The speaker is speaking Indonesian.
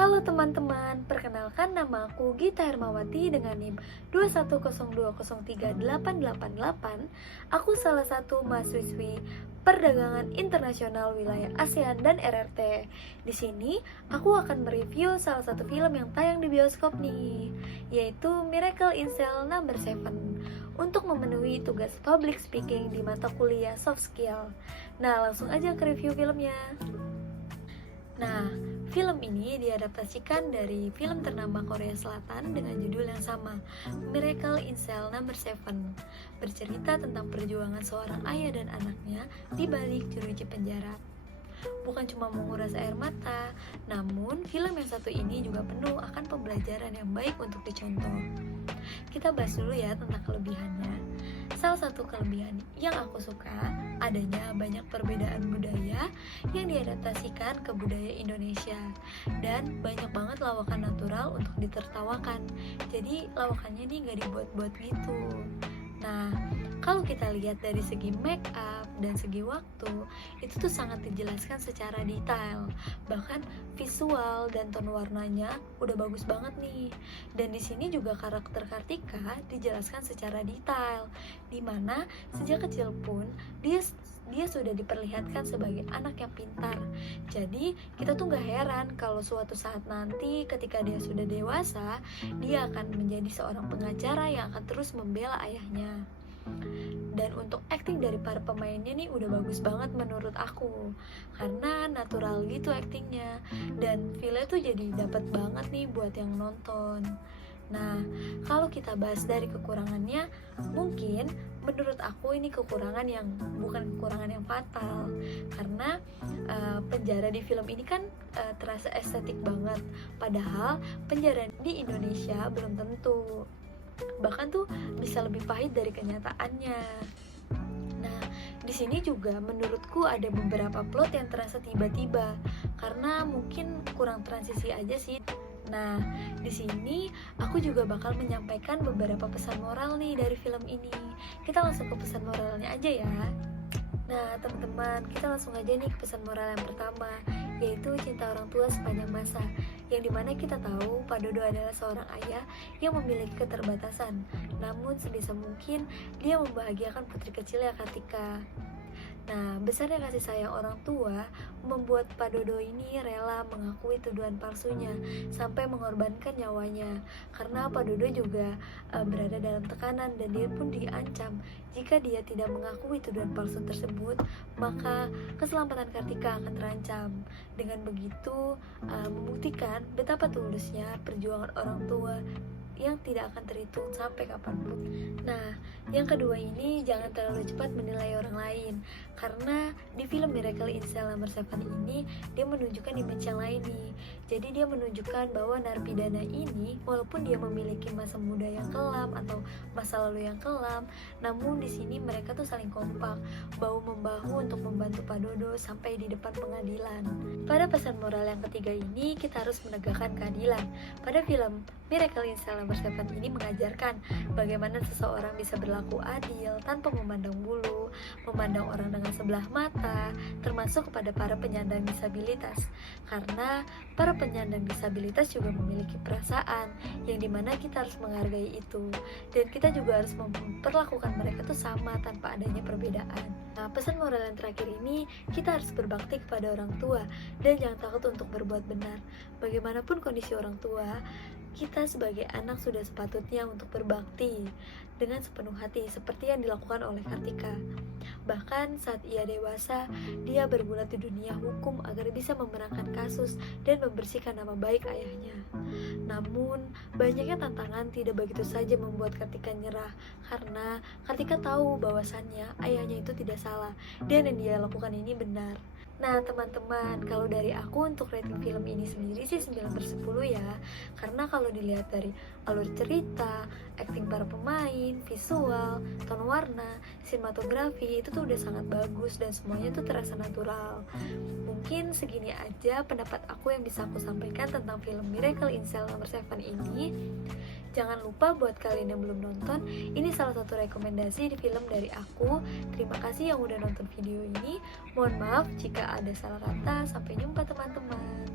Halo teman-teman, perkenalkan nama aku Gita Hermawati dengan NIM 210203888. Aku salah satu mahasiswi Perdagangan Internasional Wilayah ASEAN dan RRT. Di sini aku akan mereview salah satu film yang tayang di bioskop nih, yaitu Miracle in Cell Number 7 untuk memenuhi tugas public speaking di mata kuliah soft skill. Nah, langsung aja ke review filmnya. Nah, film ini diadaptasikan dari film ternama Korea Selatan dengan judul yang sama, Miracle in Cell Number 7, bercerita tentang perjuangan seorang ayah dan anaknya di balik jeruji penjara. Bukan cuma menguras air mata, namun film yang satu ini juga penuh akan pembelajaran yang baik untuk dicontoh. Kita bahas dulu ya tentang kelebihannya. Salah satu kelebihan yang aku suka adanya banyak perbedaan budaya yang diadaptasikan ke budaya Indonesia, dan banyak banget lawakan natural untuk ditertawakan. Jadi lawakannya nih gak dibuat-buat gitu. Nah, kalau kita lihat dari segi make up dan segi waktu, itu tuh sangat dijelaskan secara detail. Bahkan visual dan tone warnanya udah bagus banget nih. Dan di sini juga karakter Kartika dijelaskan secara detail, dimana sejak kecil pun dia sudah diperlihatkan sebagai anak yang pintar. Jadi kita tuh gak heran kalau suatu saat nanti ketika dia sudah dewasa, dia akan menjadi seorang pengacara yang akan terus membela ayahnya. Dan untuk acting dari para pemainnya nih udah bagus banget menurut aku, karena natural gitu actingnya, dan feel-nya tuh jadi dapat banget nih buat yang nonton. Nah, kalau kita bahas dari kekurangannya, mungkin menurut aku ini kekurangan yang bukan kekurangan yang fatal, karena penjara di film ini kan terasa estetik banget, padahal penjara di Indonesia belum tentu, bahkan tuh bisa lebih pahit dari kenyataannya. Nah, di sini juga menurutku ada beberapa plot yang terasa tiba-tiba, karena mungkin kurang transisi aja sih. Nah, di sini aku juga bakal menyampaikan beberapa pesan moral nih dari film ini. Kita langsung ke pesan moralnya aja ya. Nah, teman-teman, kita langsung aja nih ke pesan moral yang pertama, yaitu cinta orang tua sepanjang masa. Yang dimana kita tahu Pak Dodo adalah seorang ayah yang memiliki keterbatasan, namun sebisa mungkin dia membahagiakan putri kecilnya Kartika. Nah, besarnya kasih sayang orang tua membuat Pak Dodo ini rela mengakui tuduhan palsunya sampai mengorbankan nyawanya, karena Pak Dodo juga berada dalam tekanan dan dia pun diancam jika dia tidak mengakui tuduhan palsu tersebut, maka keselamatan Kartika akan terancam. Dengan begitu membuktikan betapa tulusnya perjuangan orang tua yang tidak akan terhitung sampai kapanpun. Nah, yang kedua ini jangan terlalu cepat menilai orang lain, karena di film Miracle in Cell Number 7 ini dia menunjukkan image yang lain nih. Jadi dia menunjukkan bahwa narapidana ini walaupun dia memiliki masa muda yang kelam atau masa lalu yang kelam, namun di sini mereka tuh saling kompak, bahu membahu untuk membantu Pak Dodo sampai di depan pengadilan. Pada pesan moral yang ketiga ini kita harus menegakkan keadilan. Pada film Miracle in Cell Number 7 ini mengajarkan bagaimana seseorang bisa berlaku adil tanpa memandang bulu, memandang orang dengan sebelah mata, termasuk kepada para penyandang disabilitas. Karena para penyandang disabilitas juga memiliki perasaan, yang dimana kita harus menghargai itu. Dan kita juga harus memperlakukan mereka tuh sama tanpa adanya perbedaan. Nah, pesan moral yang terakhir ini, kita harus berbakti kepada orang tua dan jangan takut untuk berbuat benar. Bagaimanapun kondisi orang tua, kita sebagai anak sudah sepatutnya untuk berbakti dengan sepenuh hati seperti yang dilakukan oleh Kartika. Bahkan saat ia dewasa, dia bergulat di dunia hukum agar bisa memenangkan kasus dan membersihkan nama baik ayahnya. Namun, banyaknya tantangan tidak begitu saja membuat Kartika nyerah, karena Kartika tahu bahwasannya ayahnya itu tidak salah dan yang dia lakukan ini benar. Nah, teman-teman, kalau dari aku untuk rating film ini sendiri sih 9/10 ya. Karena kalau dilihat dari alur cerita, acting para pemain, visual, tone warna, sinematografi, itu tuh udah sangat bagus dan semuanya tuh terasa natural. Mungkin segini aja pendapat aku yang bisa aku sampaikan tentang film Miracle in Cell Number 7 ini. Jangan lupa buat kalian yang belum nonton, ini salah satu rekomendasi di film dari aku. Terima kasih yang udah nonton video ini. Mohon maaf jika ada salah kata. Sampai jumpa teman-teman.